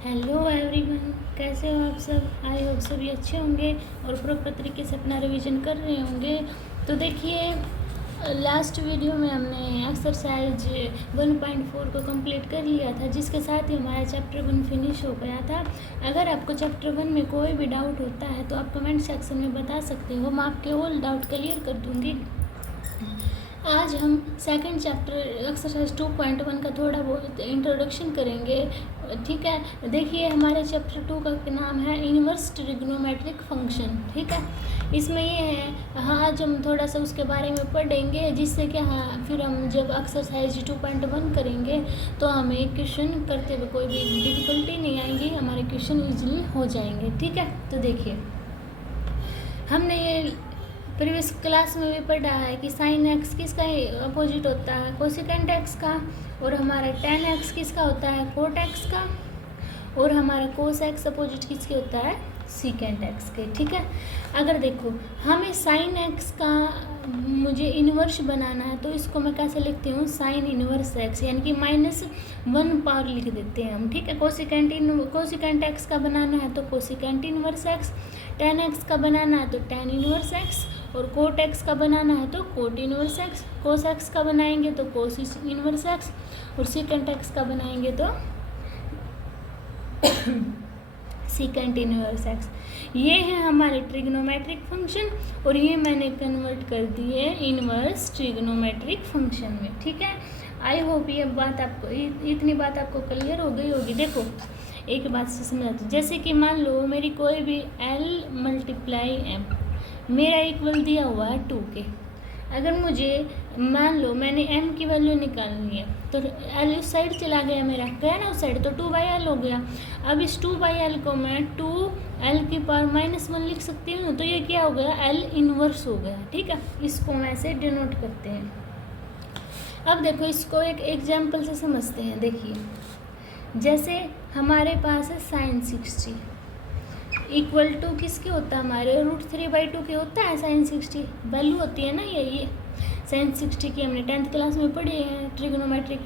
Hello everyone, कैसे हो आप सब। आई होप सभी अच्छे होंगे और प्रॉपर तरीके से अपना रिवीजन कर रहे होंगे। तो देखिए, लास्ट वीडियो में हमने एक्सरसाइज 1.4 को कंप्लीट कर लिया था, जिसके साथ ही हमारा चैप्टर 1 फिनिश हो गया था। अगर आपको चैप्टर 1 में कोई भी डाउट होता है तो आप कमेंट सेक्शन में बता सकते हो, मैं आपके ऑल डाउट क्लियर कर दूँगी। आज हम सेकंड चैप्टर एक्सरसाइज 2.1 का थोड़ा बहुत इंट्रोडक्शन करेंगे, ठीक है। देखिए, हमारे चैप्टर 2 का नाम है इनवर्स ट्रिग्नोमेट्रिक फंक्शन, ठीक है। इसमें ये है, हाँ, आज हम थोड़ा सा उसके बारे में पढ़ेंगे, जिससे कि हाँ फिर हम जब एक्सरसाइज 2.1 करेंगे तो हमें क्वेश्चन करते हुए कोई भी डिफ़िकल्टी नहीं आएगी, हमारे क्वेश्चन ईजिली हो जाएंगे, ठीक है। तो देखिए, हमने ये प्रीवियस क्लास में भी पढ़ा है कि साइन एक्स किसका अपोजिट होता है, कोसिकेंट एक्स का, और हमारा टेन एक्स किसका होता है, कोट एक्स का, और हमारा कोस एक्स अपोजिट किसके होता है, सीकेंट एक्स के, ठीक है। अगर देखो, हमें साइन एक्स का मुझे इन्वर्स बनाना है तो इसको मैं कैसे लिखती हूँ, साइन इन्वर्स एक्स, यानी कि -1 पावर लिख देते हैं हम, ठीक है। कोसिकेंट एक्स का बनाना है तो cosecant inverse x, tan x का बनाना है तो टेन इन्वर्स एक्स, और कोट एक्स का बनाना है तो cot inverse x, cos x का बनाएंगे तो कोस इन्वर्स एक्स, और सीकेंट एक्स का बनाएंगे तो सीकेंट इनवर्स एक्स। ये है हमारे ट्रिग्नोमेट्रिक फंक्शन, और ये मैंने कन्वर्ट कर दिए इनवर्स ट्रिग्नोमेट्रिक फंक्शन में, ठीक है। आई होप ये बात आपको इतनी बात आपको क्लियर हो गई होगी। देखो, एक बात से समझाती हूँ, जैसे कि मान लो मेरी कोई भी L × M मेरा इक्वल दिया हुआ है 2 के। अगर मुझे मान लो मैंने m की वैल्यू निकालनी है तो l उस साइड चला गया, मेरा गया ना उस साइड, तो 2/l हो गया। अब इस 2/l को मैं 2l⁻⁻1 लिख सकती हूँ, तो ये क्या हो गया, l इन्वर्स हो गया, ठीक है। इसको हम ऐसे डिनोट करते हैं। अब देखो, इसको एक एग्जाम्पल से समझते हैं। देखिए, जैसे हमारे पास है साइन 60 इक्वल टू किसके होता है, हमारे √3/2 के होता है। साइन 60 वैल्यू होती है ना, ये साइन 60 की हमने 10th क्लास में पढ़ी है। ट्रिग्नोमेट्री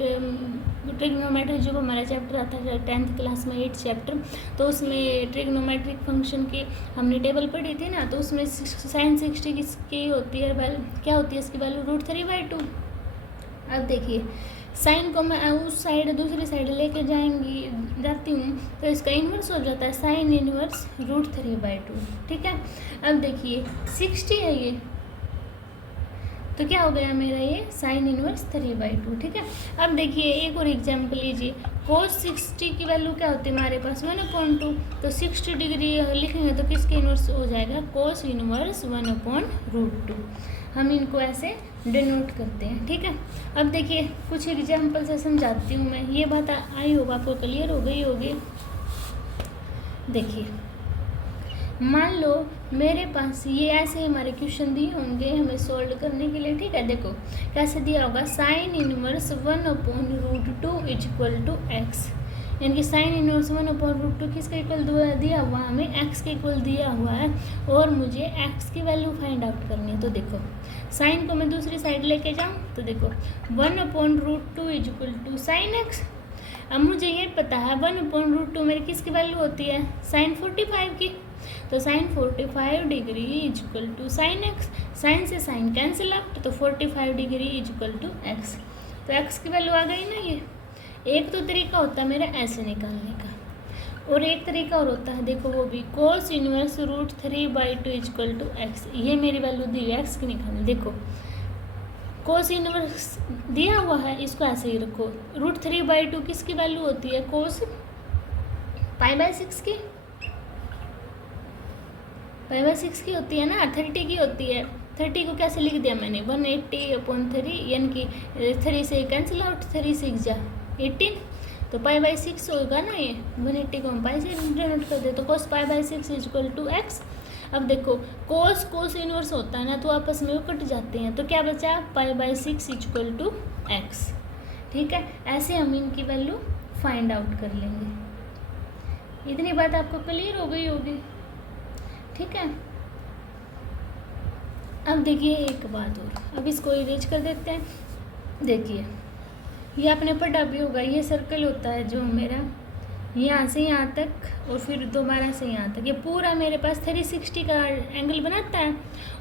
जो हमारा चैप्टर आता है 10th क्लास में, 8th चैप्टर, तो उसमें ट्रिग्नोमेट्रिक फंक्शन की हमने टेबल पढ़ी थी ना, तो उसमें साइन 60 किसकी होती है, वैल्यू क्या होती है इसकी वैल्यू, √3/2। अब देखिए, साइन को मैं उस साइड दूसरी साइड लेके जाती हूँ तो इसका इन्वर्स हो जाता है साइन इन्वर्स √3/2, ठीक है। अब देखिए 60 है ये, तो क्या हो गया मेरा, ये साइन इन्वर्स 3/2, ठीक है। अब देखिए एक और एग्जाम्पल लीजिए, कोस 60 की वैल्यू क्या होती है हमारे पास 1/2, तो 60 डिग्री लिखेंगे तो किसके इन्वर्स हो जाएगा, कोस इन्वर्स 1/√2। हम इनको ऐसे डिनोट करते हैं, ठीक है। अब देखिए, कुछ एग्जाम्पल से समझाती हूँ मैं, ये बात आई होगा आपको क्लियर हो गई होगी। देखिए, मान लो मेरे पास ये ऐसे हमारे क्वेश्चन दिए होंगे हमें सोल्व करने के लिए, ठीक है। देखो कैसे दिया होगा, साइन इनवर्स 1/√2 = x, यानी कि साइन इनवर्स 1/√2 किसका इक्वल दिया हुआ है, हमें x के इक्वल दिया हुआ है, और मुझे x की वैल्यू फाइंड आउट करनी है। तो देखो, साइन को मैं दूसरी साइड लेके जाऊँ तो देखो 1/√2 = साइन x। अब मुझे ये पता है 1/√2 मेरी किसकी वैल्यू होती है, साइन 45 की, तो sine 45 degree = sine x. Sine से साइन कैंसिल आउट, तो 45 डिग्री = एक्स, तो एक्स की वैल्यू आ गई ना। ये एक तो तरीका होता है मेरा ऐसे निकालने का, और एक तरीका और होता है, देखो वो भी कोस इनवर्स √3/2 = एक्स। ये मेरी वैल्यू दी है एक्स की निकालनी। देखो, कोस इनवर्स दिया हुआ है, इसको ऐसे ही रखो। √3/2 किसकी वैल्यू होती है, कोस π/6 की, π/6 की होती है ना, 30 की होती है। 30 को कैसे लिख दिया मैंने, 180/3, यानी कि 3 से कैंसिल आउट, 3 6 जा 18, तो π/6 होगा ना। ये 180 को हम पाई से डिनोट कर दे, तो कोस π/6 = x। अब देखो, कोस इनवर्स होता है ना, तो आपस में वो कट जाते हैं, तो क्या बचा, π/6 = x, ठीक है। ऐसे हम इनकी वैल्यू फाइंड आउट कर लेंगे। इतनी बात आपको क्लियर हो गई होगी, ठीक है। अब देखिए एक बात और, अब इसको इरेज कर देते हैं। देखिए, ये आपने पढ़ा भी होगा, ये सर्कल होता है जो मेरा यहाँ से यहाँ तक और फिर दोबारा से यहाँ तक, ये पूरा मेरे पास 360 का एंगल बनाता है।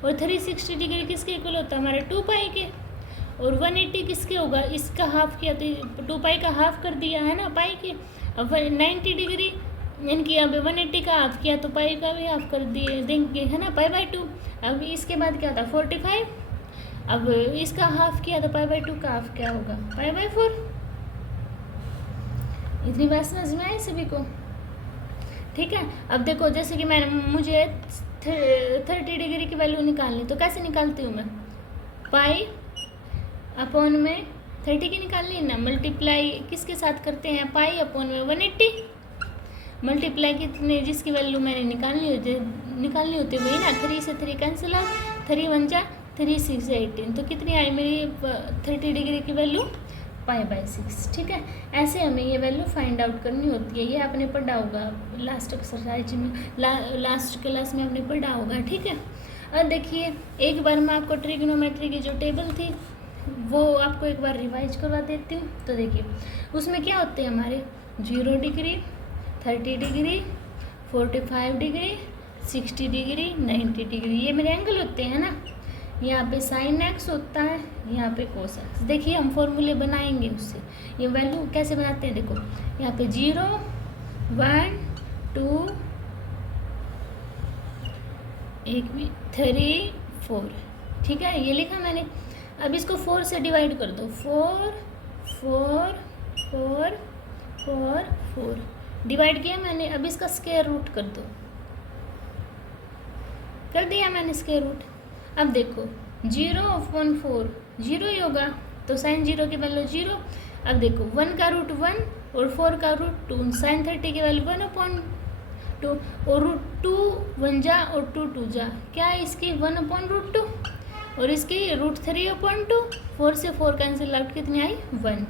और 360 डिग्री किसके इक्वल होता है? हमारे 2 पाई के। और 180 किसके होगा? इसका हाफ किया तो 2 पाई का हाफ कर दिया है ना पाई के। अब 90 डिग्री इनकी, अब 180 का हाफ किया तो पाई का भी हाफ कर दिए देंगे है ना, π/2। अब इसके बाद क्या था? 45। अब इसका हाफ किया तो π/2 का हाफ क्या होगा? π/4। इतनी बात समझ में आई सभी को? ठीक है। अब देखो जैसे कि मुझे 30 डिग्री की वैल्यू निकालनी, तो कैसे निकालती हूँ मैं? पाई अपॉन में 30 की निकालनी है ना, मल्टीप्लाई किसके साथ करते हैं? पाई अपॉन में 180। मल्टीप्लाई कितने, जिसकी वैल्यू मैंने निकालनी होती है वही ना। 3 से 3 कैंसिल आउट, 3 1 जा 3 6 18, तो कितनी आई मेरी 30 डिग्री की वैल्यू? π/6। ठीक है। ऐसे हमें ये वैल्यू फाइंड आउट करनी होती है। ये आपने पढ़ा होगा लास्ट एक्सरसाइज में, लास्ट क्लास में आपने पढ़ा होगा। ठीक है। अब देखिए एक बार मैं आपको ट्रिग्नोमेट्री की जो टेबल थी वो आपको एक बार रिवाइज करवा देती हूँ। तो देखिए उसमें क्या होते हैं हमारे? 0 degree, 30 degree, 45 degree, 60 degree, 90 degree, ये मेरे एंगल होते हैं ना। यहाँ पे sin x होता है, यहाँ पे cos x। देखिए हम फॉर्मूले बनाएंगे उससे। ये वैल्यू कैसे बनाते हैं? देखो यहाँ पे 0 1 2 3 4। ठीक है, ये लिखा मैंने। अब इसको 4 से डिवाइड कर दो। 4 4 4 4 4 डिवाइड किया मैंने। अब इसका स्क्वायर रूट कर दो। कर दिया मैंने स्क्वायर रूट। अब देखो 0/4 0 ही होगा, तो sin 0 की वैल्यू 0। अब देखो 1 का रूट 1 और 4 का रूट 2, sin 30 की वैल्यू 1/2 और रूट 2 1 जा और 2 2 जा, क्या है इसकी? 1/√2 और इसकी रूट 3/2। 4 से 4 कैंसिल आउट, कितनी आई? 1।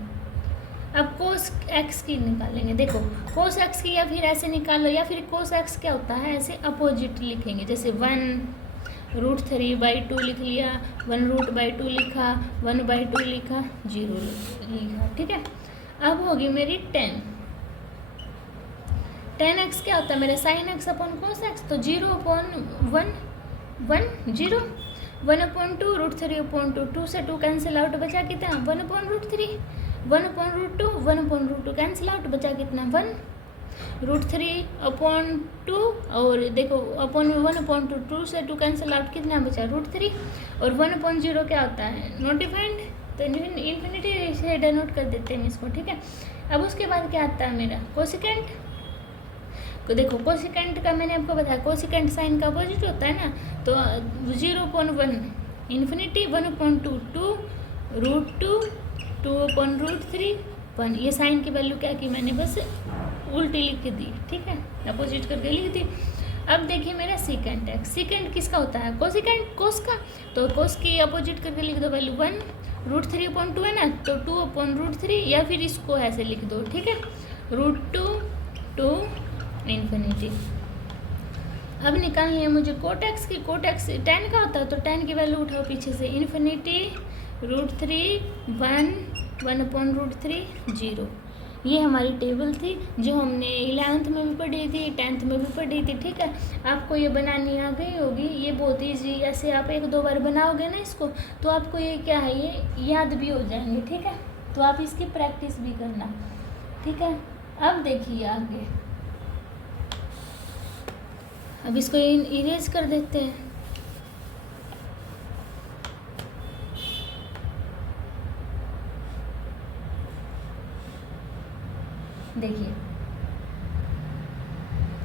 अब cos x की निकालेंगे। देखो cos x की या फिर ऐसे निकालो, या फिर cos x क्या होता है? ऐसे अपोजिट लिखेंगे, जैसे 1√3/2 लिख लिया, 1√2 लिखा, 1/2 लिखा, 0 लिखा। ठीक है। अब होगी मेरी 10। 10x क्या होता है मेरे? sin x upon cos x। तो 0/1 1 0, 1/2 √3/2, 2 से 2 कैंसिल आउट, बचा कितना? 1/√3। 1/√2 1/√2 कैंसिल आउट, बचा कितना? 1 √3/2 और देखो अपॉन 1/2, 2 से 2 कैंसिल आउट, कितना बचा? √3। और 1/0 क्या होता है? नॉट डिफाइंड, तो इन्फिनिटी से डिनोट कर देते हैं इसको। ठीक है। अब उसके बाद क्या आता है मेरा? कोसिकेंट। तो देखो कोसिकेंट का मैंने आपको बताया, कोसिकेंट साइन का अपोजिट होता है ना। तो 0/1 इन्फिनिटी, 1/2 2 √2 2/√3 1। ये साइन की वैल्यू क्या की मैंने? बस उल्टी लिख दी। ठीक है, अपोजिट करके लिख दी। अब देखिए मेरा सीकेंट है। सीकेंट किसका होता है? कोसिकेंट, कोस का। तो कोस की अपोजिट करके लिख दो वैल्यू 1 √3/2 है ना, तो 2/√3, या फिर इसको ऐसे लिख दो। ठीक है, √2 2 इन्फिनिटी। अब निकालनी है मुझे कोटेक्स की। कोटेक्स 10 का होता है, तो 10 की वैल्यू उठाओ पीछे से, इन्फिनिटी √3 1 1/√3 0। ये हमारी टेबल थी जो हमने 11th में भी पढ़ी थी, 10th में भी पढ़ी थी। ठीक है, आपको ये बनानी आ गई होगी। ये बहुत ईजी, ऐसे आप 1-2 बार बनाओगे ना इसको, तो आपको ये क्या है, ये याद भी हो जाएंगे। ठीक है, तो आप इसकी प्रैक्टिस भी करना। ठीक है, अब देखिए आगे। अब इसको इरेज कर देते हैं। देखिए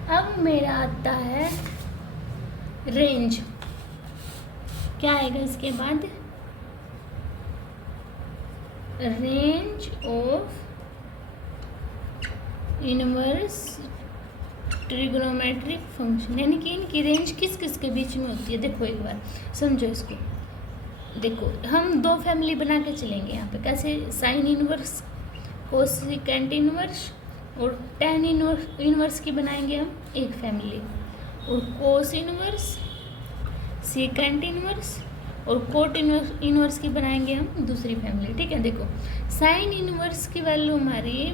अब मेरा आता है रेंज। क्या आएगा इसके बाद? Range of inverse trigonometric function, यानी कि इनकी रेंज किस किस के बीच में होती है। देखो एक बार समझो इसको। देखो हम 2 फैमिली बना के चलेंगे यहाँ पे। कैसे? साइन इनवर्स, कोसिकेंट इनवर्स और tan इनवर्स की बनाएंगे हम एक फैमिली, और कोस इनवर्स, सीकेंट इनवर्स और कोट इनवर्स की बनाएंगे हम दूसरी फैमिली। ठीक है, देखो साइन इनवर्स की वैल्यू हमारी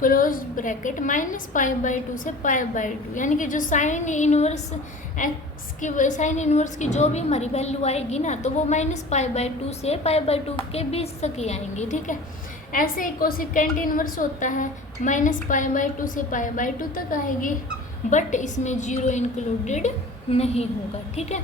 क्लोज ब्रैकेट -π/2 से π/2, यानी कि जो साइन इनवर्स एक्स की साइन इनवर्स की जो भी हमारी वैल्यू आएगी ना, तो वो -π/2 से π/2 के बीच तक ही आएंगी, ठीक है। ऐसे ही कोसिकेंट इनवर्स होता है, -π/2 से π/2 तक आएगी, बट इसमें 0 इंक्लूडेड नहीं होगा, ठीक है।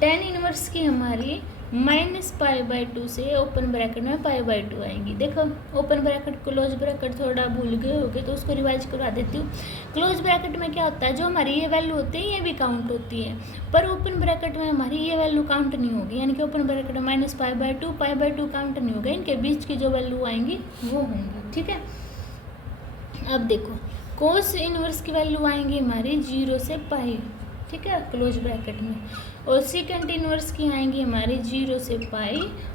टेन इनवर्स की हमारी -π/2 से ओपन ब्रैकेट में π/2 आएंगी। देखो ओपन ब्रैकेट क्लोज ब्रैकेट थोड़ा भूल गए होगे तो उसको रिवाइज करवा देती हूँ। क्लोज ब्रैकेट में क्या होता है, जो हमारी ये वैल्यू होती है ये भी काउंट होती है, पर ओपन ब्रैकेट में हमारी ये वैल्यू काउंट नहीं होगी, यानी कि ओपन ब्रैकेट में -π/2 काउंट नहीं होगा, इनके बीच की जो वैल्यू आएंगी वो होंगी, ठीक है। अब देखो कोस इनवर्स की वैल्यू आएंगी हमारी 0 से π, ठीक है, क्लोज ब्रैकेट में, और सेकेंड इनवर्स की आएंगी हमारी 0 से π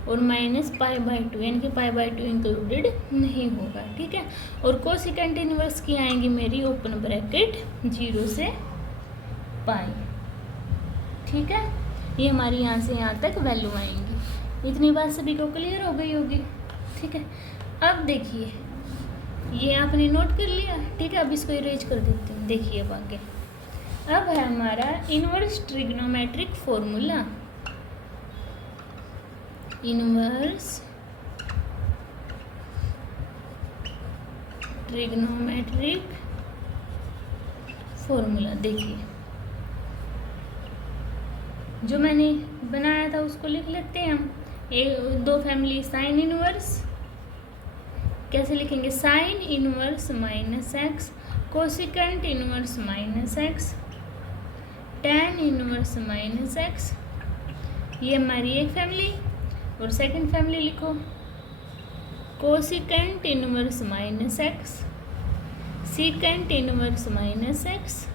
और -π/2, यानी कि π/2 इंक्लूडेड नहीं होगा, ठीक है। और कोसेकेंट इनवर्स की आएंगी मेरी ओपन ब्रैकेट 0 से π, ठीक है। ये हमारी यहाँ से यहाँ तक वैल्यू आएंगी। इतनी बात सभी को क्लियर हो गई होगी, ठीक है। अब देखिए ये आपने नोट कर लिया, ठीक है। अब इसको इरेज कर देते हैं, देखिए अब आगे। अब है हमारा inverse trigonometric formula, inverse trigonometric formula. देखिए जो मैंने बनाया था उसको लिख लेते हैं हम। दो फैमिली साइन इनवर्स, कैसे लिखेंगे, sine inverse -x, cosecant inverse -x, tan inverse -x, ये हमारी एक फैमिली। और सेकंड फैमिली लिखो cosecant inverse -x, secant inverse -x,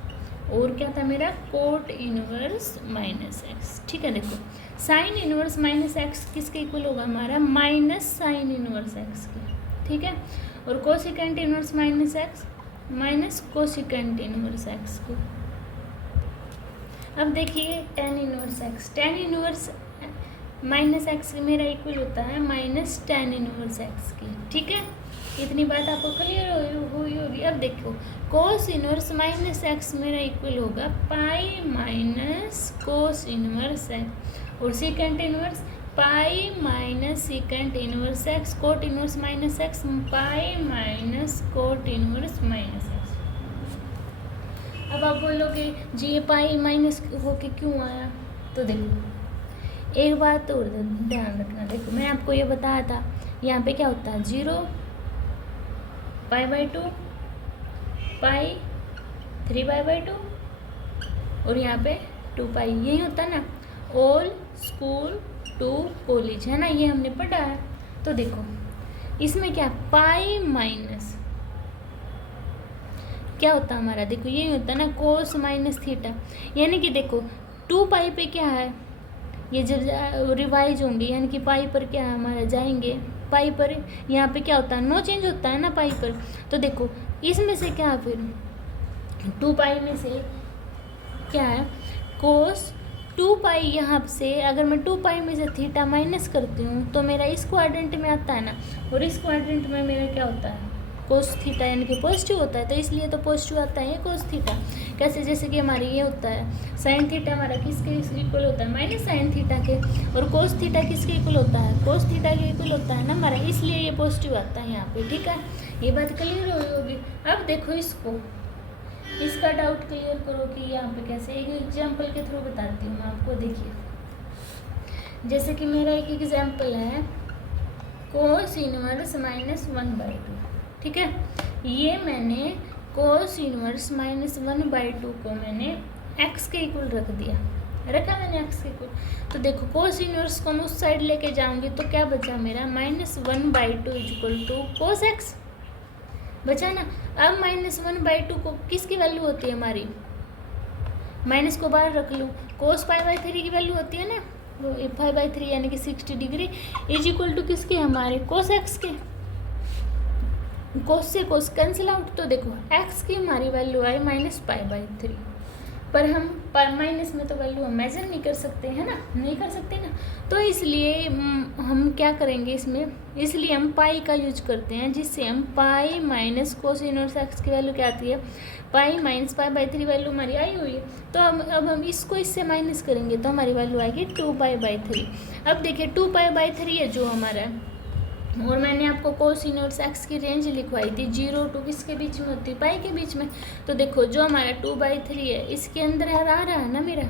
और क्या था मेरा कोट इनवर्स -x, ठीक है। देखो साइन इनवर्स -x किसके इक्वल होगा हमारा, माइनस साइन इनवर्स x के, ठीक है। और cosecant inverse -x minus cosecant inverse x को। अब देखिए tan inverse x, tan inverse -x मेरा इक्वल होता है -tan इनवर्स x की, ठीक है। इतनी बात आपको क्लियर हुई होगी। अब देखो कोस इनवर्स -x मेरा इक्वल होगा pi minus cos inverse x, और second inverse pi minus second inverse x, cot inverse -x pi minus cot inverse -x। अब आप बोलोगे जी ये पाई माइनस होके क्यों आया, तो देखो एक बात और ध्यान रखना। देखो मैं आपको ये बताया था यहाँ पे क्या होता है 0 π/2 पाई 3π/2 और यहाँ पे 2π, यही होता है ना, ऑल स्कूल टू कॉलेज, है ना, ये हमने पढ़ा है। तो देखो इसमें क्या पाई माइनस क्या होता है हमारा, देखो यही होता है ना कोस माइनस थीटा, यानी कि देखो 2π पे क्या है, ये जब रिवाइज होंगे यानी कि पाई पर क्या है हमारा जाएंगे पाई पर, यहाँ पे क्या होता है नो चेंज होता है ना पाई पर। तो देखो इसमें से क्या फिर 2π में से क्या है कोस 2π, यहाँ से अगर मैं 2π में से थीटा माइनस करती हूँ तो मेरा इस क्वाड्रेंट में आता है ना, और इस क्वाड्रेंट में मेरा क्या होता है कोस थीटा, यानी कि पॉजिटिव होता है, तो इसलिए तो पॉजिटिव आता है कोस थीटा। कैसे, जैसे कि हमारी ये होता है साइन थीटा हमारा किसके इक्वल होता है माइनस साइन थीटा के, और कोस थीटा किसके इक्वल होता है कोस थीटा के इक्वल होता है ना हमारा, इसलिए ये पॉजिटिव आता है यहाँ पे, ठीक है। ये बात क्लियर होगी। अब देखो इसका डाउट क्लियर करो कि यहाँ पे कैसे, एक एग्जाम्पल के थ्रू बताती हूँ मैं आपको। देखिए जैसे कि मेरा एक एग्जाम्पल है कोस इनवर्स -1/2, ठीक है। ये मैंने कोस इनवर्स -1/2 को मैंने x के इक्वल रख दिया, रखा मैंने x के इक्वल। तो देखो कोस इनवर्स को मैं उस साइड लेके जाऊंगी तो क्या बचा मेरा -1/2 = कोस x बचा ना। अब -1/2 को किसकी वैल्यू होती है हमारी, माइनस को बाहर रख लूँ, कोस π/3 की वैल्यू होती है ना, वो 5/3 यानी कि 60 डिग्री = किसके हमारे कोस x के। कोस से कोस कैंसिल आउट, तो देखो x की हमारी वैल्यू आई -π/3, पर हम माइनस में तो वैल्यू हम मेज़र नहीं कर सकते हैं ना, नहीं कर सकते ना। तो इसलिए हम क्या करेंगे इसमें, इसलिए हम पाई का यूज करते हैं, जिससे हम pi minus cos inverse x की वैल्यू क्या आती है, pi minus pi by 3 value हमारी आई हुई है। तो अब हम इसको इससे माइनस करेंगे तो हमारी वैल्यू आएगी 2π/3। अब देखिए 2π/3 है जो हमारा है, और मैंने आपको कोस इनवर्स एक्स की रेंज लिखवाई थी 0 to किसके बीच में होती है, पाई के बीच में। तो देखो जो हमारा 2/3 है इसके अंदर आ रहा है ना मेरा,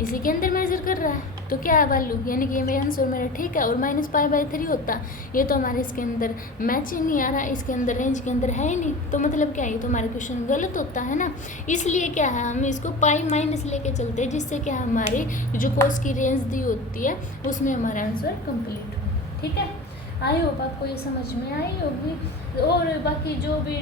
इसी के अंदर मेजर कर रहा है, तो क्या है वैल्यू, यानी कि ये मेरा आंसर मेरा ठीक है। और -π/3 होता, ये तो हमारे इसके अंदर मैच ही नहीं आ रहा, इसके अंदर रेंज के अंदर है ही नहीं, तो मतलब क्या है, ये तो हमारा क्वेश्चन गलत होता है ना। इसलिए क्या है, हम इसको पाई माइनस लेके चलते हैं, जिससे क्या हमारी जो कोस की रेंज दी होती है उसमें हमारा आंसर कंप्लीट हो। ठीक है, आई होप आपको ये समझ में आई होगी। और बाकी जो भी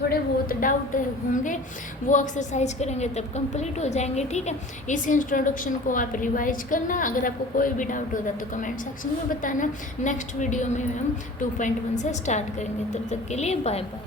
थोड़े बहुत डाउट होंगे वो एक्सरसाइज करेंगे तब कंप्लीट हो जाएंगे। ठीक है, इस इंट्रोडक्शन को आप रिवाइज करना, अगर आपको कोई भी डाउट होता तो कमेंट सेक्शन में बताना। नेक्स्ट वीडियो में हम 2.1 से स्टार्ट करेंगे, तब तक के लिए बाय बाय।